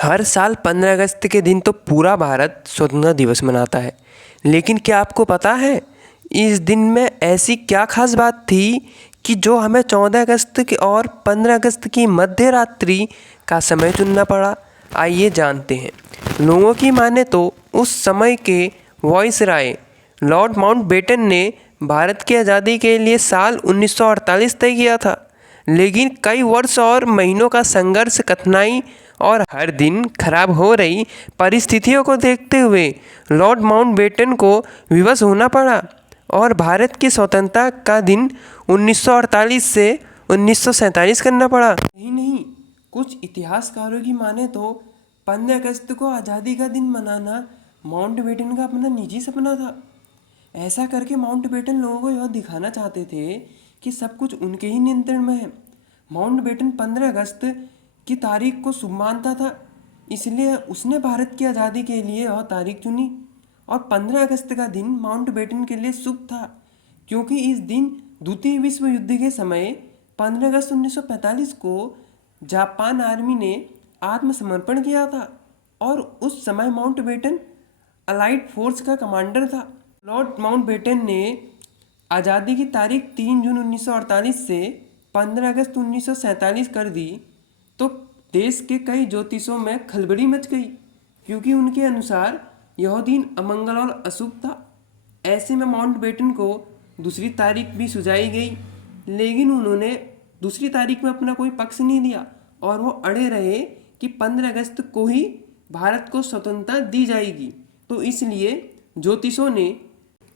हर साल 15 अगस्त के दिन तो पूरा भारत स्वतंत्रता दिवस मनाता है। लेकिन क्या आपको पता है इस दिन में ऐसी क्या खास बात थी कि जो हमें 14 अगस्त की और 15 अगस्त की मध्य रात्रि का समय चुनना पड़ा? आइए जानते हैं। लोगों की माने तो उस समय के वायसराय लॉर्ड माउंटबेटन ने भारत की आज़ादी के लिए साल 1948 तय किया था। लेकिन कई वर्ष और महीनों का संघर्ष, कठिनाई और हर दिन खराब हो रही परिस्थितियों को देखते हुए लॉर्ड माउंटबेटन को विवश होना पड़ा और भारत की स्वतंत्रता का दिन 1948 से 1947 करना पड़ा। यही नहीं, कुछ इतिहासकारों की माने तो 15 अगस्त को आज़ादी का दिन मनाना माउंटबेटन का अपना निजी सपना था। ऐसा करके माउंटबेटन लोगों को यह दिखाना चाहते थे कि सब कुछ उनके ही नियंत्रण में है। माउंटबेटन 15 अगस्त की तारीख को शुभ मानता था, इसलिए उसने भारत की आज़ादी के लिए यह तारीख चुनी। और 15 अगस्त का दिन माउंटबेटन के लिए शुभ था क्योंकि इस दिन द्वितीय विश्व युद्ध के समय 15 अगस्त 1945 को जापान आर्मी ने आत्मसमर्पण किया था और उस समय माउंटबेटन अलाइड फोर्स का कमांडर था। लॉर्ड माउंटबेटन ने आज़ादी की तारीख 3 जून 1948 से 15 अगस्त 1947 कर दी तो देश के कई ज्योतिषों में खलबली मच गई क्योंकि उनके अनुसार यह दिन अमंगल और अशुभ था। ऐसे में माउंटबेटन को दूसरी तारीख भी सुझाई गई, लेकिन उन्होंने दूसरी तारीख में अपना कोई पक्ष नहीं दिया और वो अड़े रहे कि 15 अगस्त को ही भारत को स्वतंत्रता दी जाएगी। तो इसलिए ज्योतिषों ने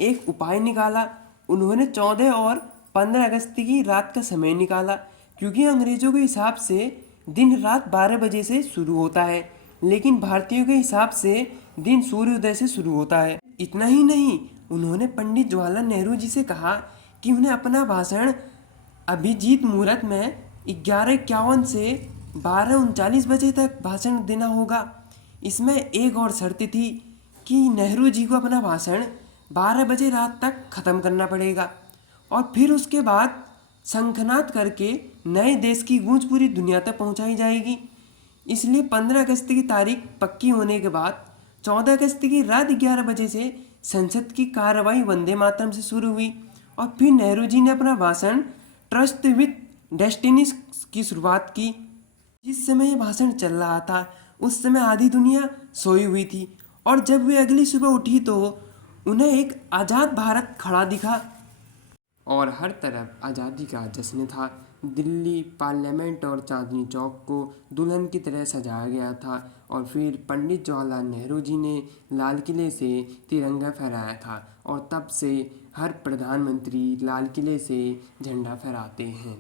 एक उपाय निकाला। उन्होंने 14 और 15 अगस्त की रात का समय निकाला क्योंकि अंग्रेजों के हिसाब से दिन रात 12 बजे से शुरू होता है, लेकिन भारतीयों के हिसाब से दिन सूर्योदय से शुरू होता है। इतना ही नहीं, उन्होंने पंडित जवाहरलाल नेहरू जी से कहा कि उन्हें अपना भाषण अभिजीत मुहूर्त में 11:51 से 12:39 बजे तक भाषण देना होगा। इसमें एक और शर्त थी कि नेहरू जी को अपना भाषण 12 बजे रात तक ख़त्म करना पड़ेगा और फिर उसके बाद शंखनाद करके नए देश की गूंज पूरी दुनिया तक पहुंचाई जाएगी। इसलिए 15 अगस्त की तारीख पक्की होने के बाद 14 अगस्त की रात 11 बजे से संसद की कार्रवाई वंदे मातरम से शुरू हुई और फिर नेहरू जी ने अपना भाषण ट्रस्ट विथ डेस्टिनी की शुरुआत की। जिस समय ये भाषण चल रहा था उस समय आधी दुनिया सोई हुई थी और जब वे अगली सुबह उठी तो उन्हें एक आज़ाद भारत खड़ा दिखा और हर तरफ आज़ादी का जश्न था। दिल्ली, पार्लियामेंट और चांदनी चौक को दुल्हन की तरह सजाया गया था और फिर पंडित जवाहरलाल नेहरू जी ने लाल किले से तिरंगा फहराया था और तब से हर प्रधानमंत्री लाल किले से झंडा फहराते हैं।